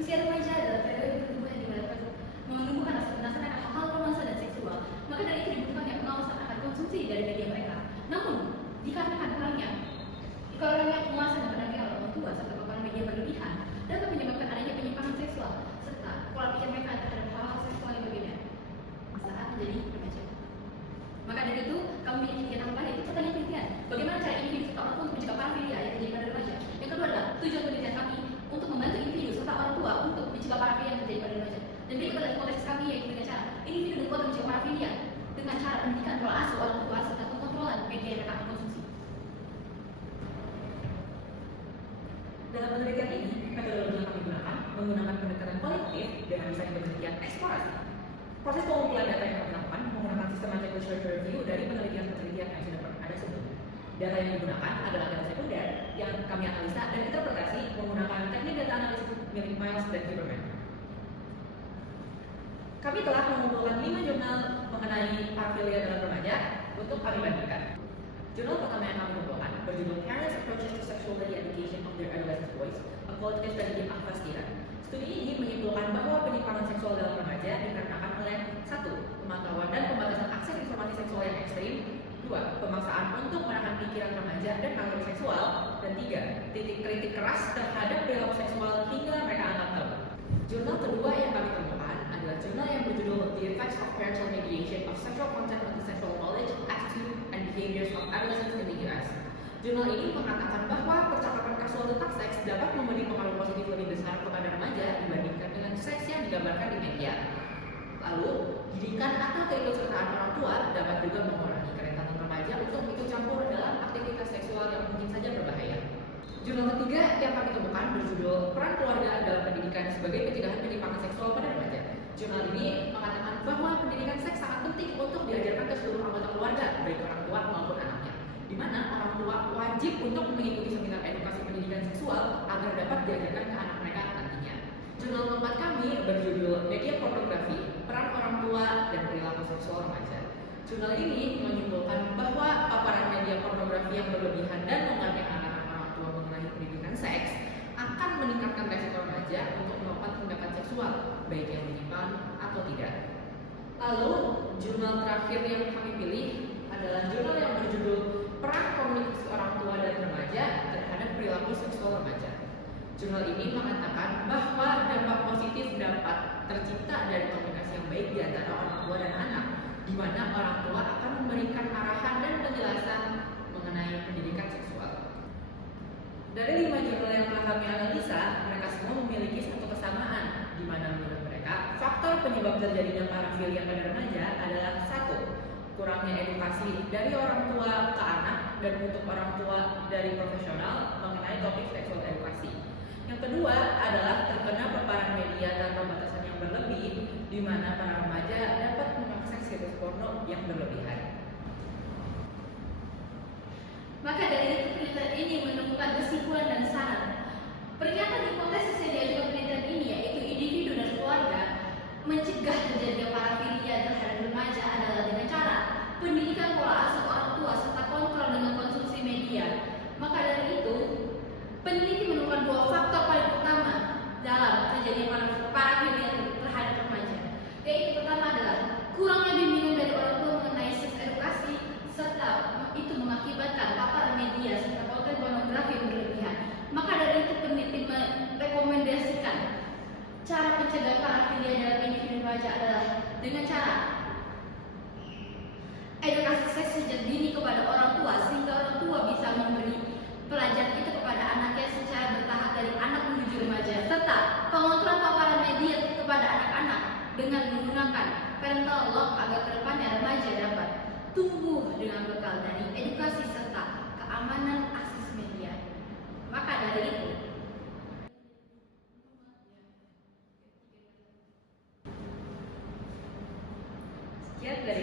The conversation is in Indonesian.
Usia remaja adalah periode pertumbuhan di mana menumbuhkan rasa penasaran akan hal-hal romansa dan seksual. Maka dari itu dibutuhkannya pengawasan akan konsumsi dari media mereka. Namun, dikarenakan kurangnya pengawasan dan pendampingan orang tua serta paparan media berlebihan dapat menyebabkan adanya penyimpangan seksual serta pola pikir mereka terhadap hal-hal seksual yang berbeda saat menjadi remaja. Maka dari itu, kami memiliki kegiatan apa? Yaitu pertanyaan penelitian. Bagaimana cara individu serta orang tua untuk mencegah parafilia yang terjadi pada remaja? Yang kedua adalah tujuan penelitian kami untuk membantu individu serta orang tua untuk mencegah parafilia yang terjadi pada remaja. Dan berikut adalah hipotesis kami yaitu dengan cara individu dan keluarga mencegah parafilia dengan cara pendidikan pola asuh orang tua serta pengontrolan media yang mereka akan konsumsi. Dalam penelitian ini, metodologi yang kami gunakan menggunakan pendekatan kualitatif dengan desain penelitian eksplorasi. Proses pengumpulan data yang kami lakukan menggunakan systematic research review dari penelitian-penelitian yang sudah pernah ada sebelumnya. Data yang digunakan adalah data sekunder yang kami analisa dan interpretasi menggunakan teknik data analisis milik Miles dan Huberman. Kami telah mengumpulkan 5 jurnal mengenai parafilia dalam remaja untuk kami bandingkan. Jurnal pertama yang kami kumpulkan berjudul Parents Approaches to Sexuality Education of Their Adolescent Boys, a qualitative study in Alpha. Studi ini menyimpulkan bahwa penyimpangan seksual dalam remaja dikarenakan oleh 1. Pemantauan dan pembatasan akses informasi seksual yang ekstrim, 2. Pemaksaan untuk menahan pikiran remaja dan naluri seksual, dan 3. Titik kritik keras terhadap perilaku seksual hingga mereka anggap tabu. Jurnal kedua yang kami temukan adalah jurnal yang berjudul The Effects of Parental Mediation of Sexual Content on the Sexual Knowledge, Attitude, and Behaviors of Adolescents in the US. Jurnal ini mengatakan bahwa percakapan kasual tentang seks dapat memberi pengaruh positif lebih besar kepada remaja dibandingkan dengan seks yang digambarkan di media. Lalu, didikan atau keikutsertaan orang tua dapat juga mengurangi kerentanan remaja untuk ikut campur dalam aktivitas seksual yang mungkin saja berbahaya. Jurnal ketiga yang kami temukan berjudul Peran Keluarga dalam Pendidikan sebagai Pencegahan Penyimpangan Seksual pada Remaja. Jurnal ini mengatakan bahwa pendidikan seks sangat penting untuk diajarkan ke seluruh anggota keluarga, baik orang tua maupun anaknya, di mana orang tua wajib untuk mengikuti seminar edukasi pendidikan seksual agar dapat diajarkan ke anak mereka nantinya. Jurnal keempat kami berjudul Media Pornografi, Peran Orang Tua dan Perilaku Seksual Remaja. Jurnal ini menyimpulkan bahwa paparan media pornografi yang berlebihan dan mengajak anak-anak orang tua mengenai pendidikan seks akan meningkatkan resiko remaja untuk melakukan tindakan seksual, baik yang menyimpang atau tidak. Lalu, jurnal terakhir yang kami pilih adalah jurnal yang berjudul Peran Komunikasi Orang Tua dan Remaja terhadap Perilaku Seksual Remaja. Jurnal ini mengatakan bahwa dampak positif dapat tercipta dari komunikasi yang baik di antara orang tua dan anak, di mana orang tua akan memberikan arahan dan penjelasan mengenai pendidikan seksual. Dari 5 jurnal yang telah kami analisa, mereka semua memiliki satu kesamaan, di mana menurut mereka faktor penyebab terjadinya parafilia pada remaja adalah 1. Kurangnya edukasi dari orang tua ke anak dan untuk orang tua dari profesional mengenai topik seksual edukasi. Yang kedua adalah terkena paparan media tanpa batasan yang berlebih, di mana para remaja dapat mengakses situs porno yang berlebihan. Maka dari itu penelitian ini menemukan kesimpulan dan saran. Pernyataan hipotesis yang diajukan penelitian ini yaitu individu dan keluarga mencegah terjadinya parafilia terhadap remaja adalah dengan cara pendidikan pola asuh orang tua serta kontrol dengan konsumsi media. Maka dari itu, peneliti menemukan dua faktor paling utama dalam terjadinya parafilia terhadap remaja. Yaitu pertama adalah kurangnya bimbingan dari orang tua mengenai seks edukasi serta itu mengakibatkan paparan media serta konten pornografi yang berlebihan. Maka dari itu peneliti merekomendasikan cara pencegahan parafilia dalam individu remaja adalah dengan cara edukasi seks sejak dini kepada orang tua sehingga orang tua bisa memberi pelajaran itu kepada anaknya secara bertahap dari anak menuju remaja, serta pengontrolan paparan media kepada anak-anak dengan menggunakan parental lock agar kedepannya remaja dapat tumbuh dengan bekal dari edukasi serta keamanan akses media. Maka dari itu, sekian dari